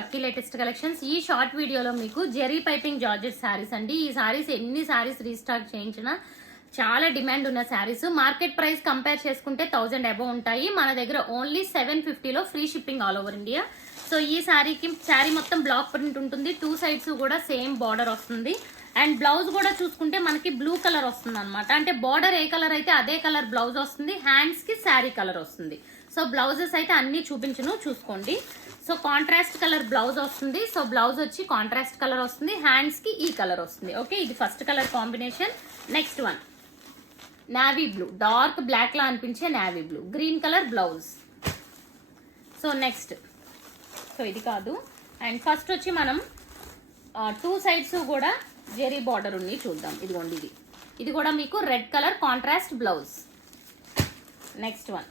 Lucky latest collections. ఈ short వీడియోలో మీకు జెరీ పైపింగ్ జార్జెట్ శారీస్ అండి. ఈ శారీస్ ఎన్ని శారీస్ రీస్టాక్ చేయించినా చాలా డిమాండ్ ఉన్న శారీస్. మార్కెట్ ప్రైస్ కంపేర్ చేసుకుంటే 1000 అబౌవ్ ఉంటాయి. మన దగ్గర ఓన్లీ 750లో free shipping all over India. So ఈ శారీ మొత్తం బ్లాక్ ప్రింట్ ఉంటుంది. 2 సైడ్స్ కూడా సేమ్ బార్డర్ వస్తుంది. అండ్ బ్లౌజ్ కూడా చూసుకుంటే మనకి బ్లూ కలర్ వస్తుంది అనమాట. అంటే బార్డర్ ఏ కలర్ అయితే అదే కలర్ బ్లౌజ్ వస్తుంది. హ్యాండ్స్ కి శారీ కలర్ వస్తుంది. సో బ్లౌజెస్ అయితే అన్ని చూపించను, చూసుకోండి. సో కాంట్రాస్ట్ కలర్ బ్లౌజ్ వస్తుంది. సో బ్లౌజ్ వచ్చి కాంట్రాస్ట్ కలర్ వస్తుంది. హ్యాండ్స్ కి ఈ కలర్ వస్తుంది. ఓకే, ఇది first colour combination. Next one navy blue, dark black లా అనిపించే navy blue, green colour blouse. So next, so ఇది కాదు. అండ్ ఫస్ట్ వచ్చి మనం 2 సైడ్స్ కూడా జెరీ బార్డర్ ఉంది చూద్దాం. ఇదిగోండి, ఇది కూడా మీకు red colour contrast blouse. Next one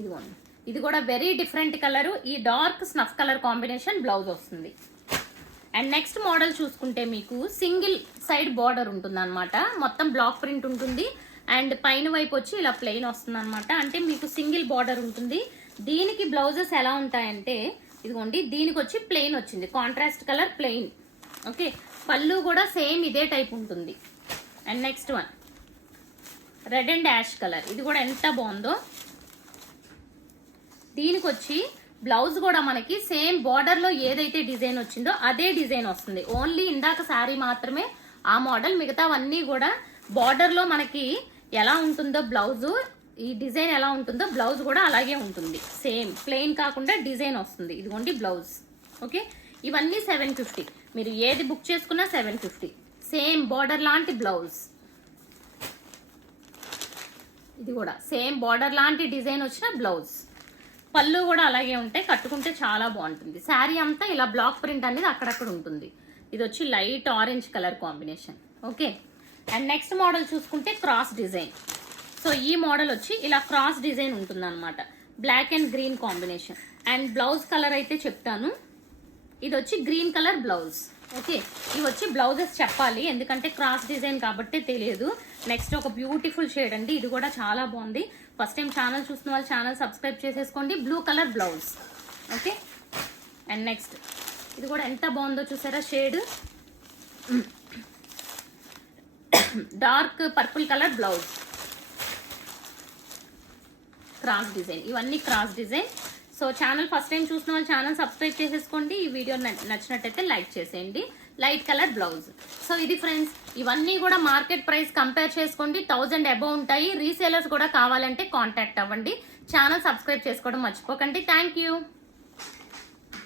ఇదిగోండి, ఇది కూడా వెరీ డిఫరెంట్ కలర్. ఈ dark snuff colour combination blouse వస్తుంది. అండ్ నెక్స్ట్ మోడల్ చూసుకుంటే మీకు సింగిల్ సైడ్ బార్డర్ ఉంటుంది అనమాట. మొత్తం బ్లాక్ ప్రింట్ ఉంటుంది. అండ్ పైన వైపు వచ్చి ఇలా ప్లెయిన్ వస్తుంది అనమాట. అంటే మీకు సింగిల్ బార్డర్ ఉంటుంది. దీనికి బ్లౌజెస్ ఎలా ఉంటాయంటే ఇదిగోండి, దీనికి వచ్చి ప్లెయిన్ వచ్చింది, కాంట్రాస్ట్ కలర్ ప్లెయిన్. ఓకే, పళ్ళు కూడా సేమ్ ఇదే టైప్ ఉంటుంది. And next one red and ash colour, ఇది కూడా ఎంత బాగుందో. దీనికి వచ్చి బ్లౌజ్ కూడా మనకి సేమ్ బార్డర్ లో ఏదైతే డిజైన్ వచ్చిందో అదే డిజైన్ వస్తుంది. ఓన్లీ ఇందాక శారీ మాత్రమే ఆ మోడల్, మిగతావన్నీ కూడా బార్డర్ లో మనకి ఎలా ఉంటుందో బ్లౌజ్, ఈ డిజైన్ ఎలా ఉంటుందో బ్లౌజ్ కూడా అలాగే ఉంటుంది. సేమ్ ప్లెయిన్ కాకుండా డిజైన్ వస్తుంది. ఇదిగోండి బ్లౌజ్. ఓకే, ఇవన్నీ 750. మీరు ఏది బుక్ చేసుకున్నా 750. సేమ్ బార్డర్ లాంటి బ్లౌజ్. ఇది కూడా సేమ్ బార్డర్ లాంటి డిజైన్ వచ్చిన బ్లౌజ్. పళ్ళు కూడా అలాగే ఉంటాయి, కట్టుకుంటే చాలా బాగుంటుంది. శారీ అంతా ఇలా బ్లాక్ ప్రింట్ అనేది అక్కడక్కడ ఉంటుంది. ఇది వచ్చి light orange colour combination. Okay, and next model చూసుకుంటే క్రాస్ డిజైన్. సో ఈ మోడల్ వచ్చి ఇలా క్రాస్ డిజైన్ ఉంటుంది అనమాట. Black and green combination. And blouse colour అయితే చెప్తాను. ఇది వచ్చి గ్రీన్ కలర్ బ్లౌజ్. ఓకే, ఇవి వచ్చి బ్లౌజెస్ చెప్పాలి ఎందుకంటే క్రాస్ డిజైన్ కాబట్టి తెలియదు. నెక్స్ట్ ఒక బ్యూటిఫుల్ షేడ్ అండి, ఇది కూడా చాలా బాగుంది. ఫస్ట్ టైం ఛానల్ చూస్తున్న వాళ్ళు ఛానల్ సబ్స్క్రైబ్ చేసేసుకోండి. Blue colour blouse. Okay, and next ఇది కూడా ఎంత బాగుందో చూసారా shade. Dark purple colour blouse. Cross design, ఇవన్నీ cross design. So channel first time చూసిన వాళ్ళు ఛానల్ సబ్స్క్రైబ్ చేసేసుకోండి. ఈ వీడియో నచ్చినట్టయితే లైక్ చేసేయండి. Light colour blouse. సో ఇది ఫ్రెండ్స్, ఇవన్నీ కూడా మార్కెట్ ప్రైస్ కంపేర్ చేసుకోండి. 1000 అబౌవ్ ఉంటాయి. రీసేలర్స్ కూడా కావాలంటే కాంటాక్ట్ అవ్వండి. ఛానల్ సబ్స్క్రైబ్ చేసుకోవడం మర్చిపోకండి. Thank you.